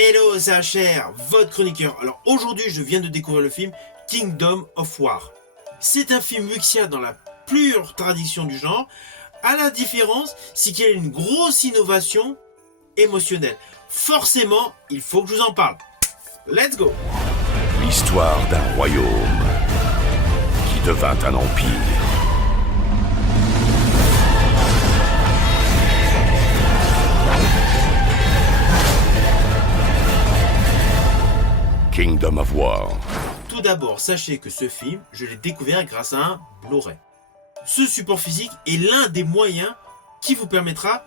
Hello, c'est HR, votre chroniqueur. Alors aujourd'hui, je viens de découvrir le film Kingdom of War. C'est un film wuxia dans la pure tradition du genre. À la différence, c'est qu'il y a une grosse innovation émotionnelle. Forcément, il faut que je vous en parle. Let's go! L'histoire d'un royaume qui devint un empire. Kingdom of War. Tout d'abord, sachez que ce film, je l'ai découvert grâce à un Blu-ray. Ce support physique est l'un des moyens qui vous permettra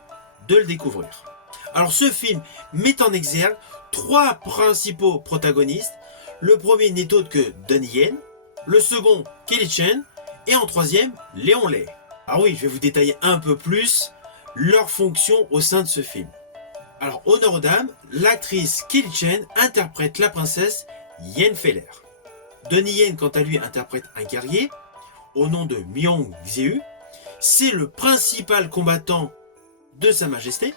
de le découvrir. Alors ce film met en exergue trois principaux protagonistes. Le premier n'est autre que Donnie Yen, le second Kelly Chen et en troisième Léon Lai. Alors oui, je vais vous détailler un peu plus leurs fonctions au sein de ce film. Alors honneur aux dames, l'actrice Kelly Chen interprète la princesse Yen Feller. Donnie Yen quant à lui interprète un guerrier au nom de Myong Xiu. C'est le principal combattant de Sa Majesté.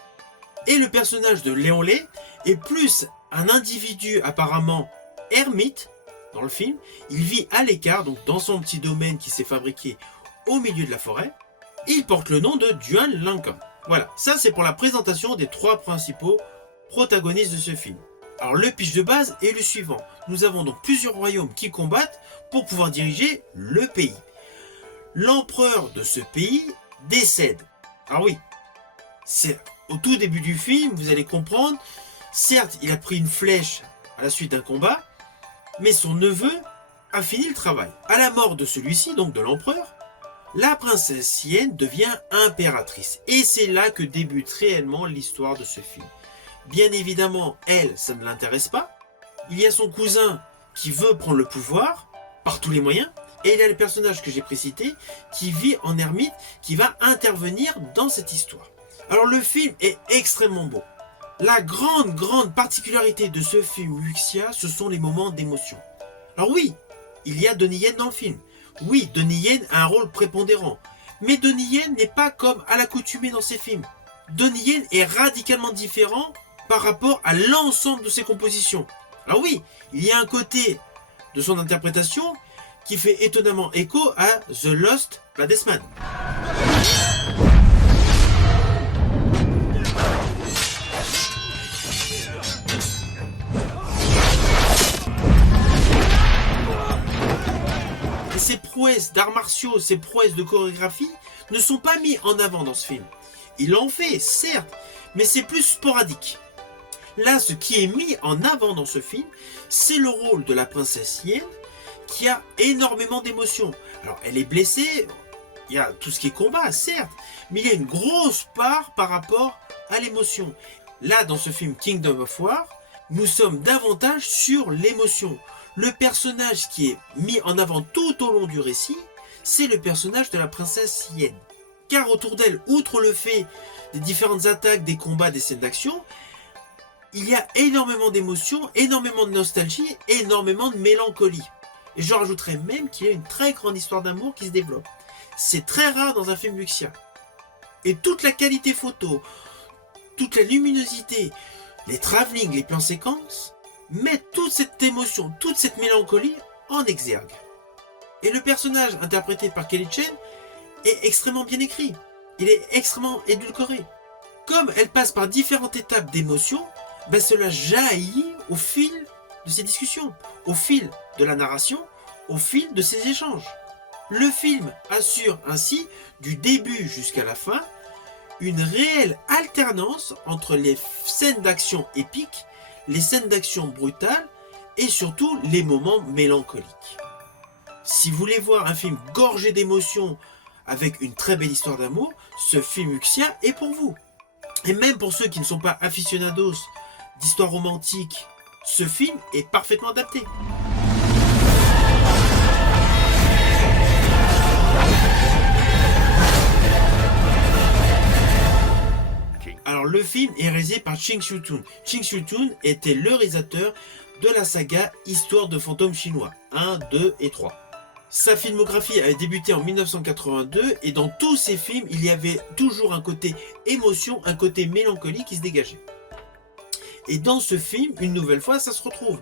Et le personnage de Léon Lai est plus un individu apparemment ermite dans le film. Il vit à l'écart, donc dans son petit domaine qui s'est fabriqué au milieu de la forêt. Il porte le nom de Duan Lancang. Voilà, ça c'est pour la présentation des trois principaux protagonistes de ce film. Alors le pitch de base est le suivant. Nous avons donc plusieurs royaumes qui combattent pour pouvoir diriger le pays. L'empereur de ce pays décède. Alors oui, c'est au tout début du film, vous allez comprendre, certes il a pris une flèche à la suite d'un combat, mais son neveu a fini le travail. À la mort de celui-ci, donc de l'empereur, la princesse Yen devient impératrice. Et c'est là que débute réellement l'histoire de ce film. Bien évidemment, elle, ça ne l'intéresse pas. Il y a son cousin qui veut prendre le pouvoir par tous les moyens. Et il y a le personnage que j'ai précité qui vit en ermite, qui va intervenir dans cette histoire. Alors le film est extrêmement beau. La grande particularité de ce film wuxia, ce sont les moments d'émotion. Alors oui, il y a Donnie Yen dans le film. Oui, Donnie Yen a un rôle prépondérant. Mais Donnie Yen n'est pas comme à l'accoutumée dans ses films. Donnie Yen est radicalement différent par rapport à l'ensemble de ses compositions. Alors oui, il y a un côté de son interprétation qui fait étonnamment écho à The Lost Bladesman. Et ces prouesses d'arts martiaux, ces prouesses de chorégraphie ne sont pas mis en avant dans ce film. Il en fait, certes, mais c'est plus sporadique. Là, ce qui est mis en avant dans ce film, c'est le rôle de la princesse Yen, qui a énormément d'émotions. Alors, elle est blessée, il y a tout ce qui est combat, certes, mais il y a une grosse part par rapport à l'émotion. Là, dans ce film Kingdom of War, nous sommes davantage sur l'émotion. Le personnage qui est mis en avant tout au long du récit, c'est le personnage de la princesse Yen. Car autour d'elle, outre le fait des différentes attaques, des combats, des scènes d'action, il y a énormément d'émotions, énormément de nostalgie, énormément de mélancolie. Et je rajouterais même qu'il y a une très grande histoire d'amour qui se développe. C'est très rare dans un film wuxia. Et toute la qualité photo, toute la luminosité, les travelling, les plans séquences, mettent toute cette émotion, toute cette mélancolie en exergue. Et le personnage interprété par Kelly Chen est extrêmement bien écrit. Il est extrêmement édulcoré. Comme elle passe par différentes étapes d'émotion, cela jaillit au fil de ces discussions, au fil de la narration, au fil de ces échanges. Le film assure ainsi, du début jusqu'à la fin, une réelle alternance entre les scènes d'action épiques, les scènes d'action brutales et surtout les moments mélancoliques. Si vous voulez voir un film gorgé d'émotions avec une très belle histoire d'amour, ce film wuxia est pour vous. Et même pour ceux qui ne sont pas aficionados d'histoire romantique, ce film est parfaitement adapté. Alors le film est réalisé par Ching Siu-tun. Ching Siu-tun était le réalisateur de la saga Histoire de fantômes chinois 1, 2 et 3. Sa filmographie avait débuté en 1982 et dans tous ses films, il y avait toujours un côté émotion, un côté mélancolie qui se dégageait. Et dans ce film, une nouvelle fois, ça se retrouve.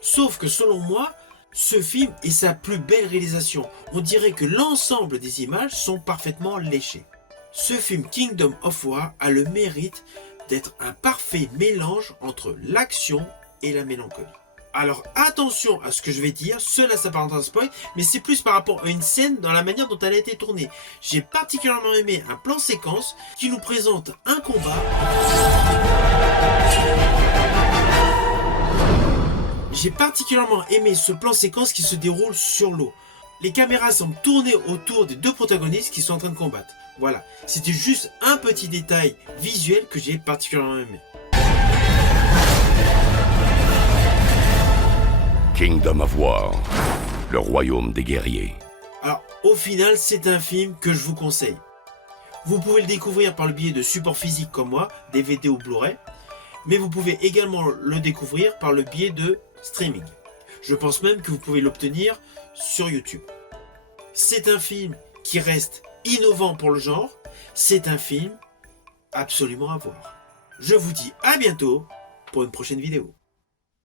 Sauf que selon moi, ce film est sa plus belle réalisation. On dirait que l'ensemble des images sont parfaitement léchées. Ce film Kingdom of War a le mérite d'être un parfait mélange entre l'action et la mélancolie. Alors attention à ce que je vais dire, cela s'apparente à un spoil, mais c'est plus par rapport à une scène dans la manière dont elle a été tournée. J'ai particulièrement aimé un plan séquence qui nous présente un combat. J'ai particulièrement aimé ce plan séquence qui se déroule sur l'eau. Les caméras semblent tourner autour des deux protagonistes qui sont en train de combattre. Voilà, c'était juste un petit détail visuel que j'ai particulièrement aimé. Kingdom of War, le royaume des guerriers. Alors, au final, c'est un film que je vous conseille. Vous pouvez le découvrir par le biais de supports physiques comme moi, DVD ou Blu-ray, mais vous pouvez également le découvrir par le biais de streaming. Je pense même que vous pouvez l'obtenir sur YouTube. C'est un film qui reste innovant pour le genre, c'est un film absolument à voir. Je vous dis à bientôt pour une prochaine vidéo.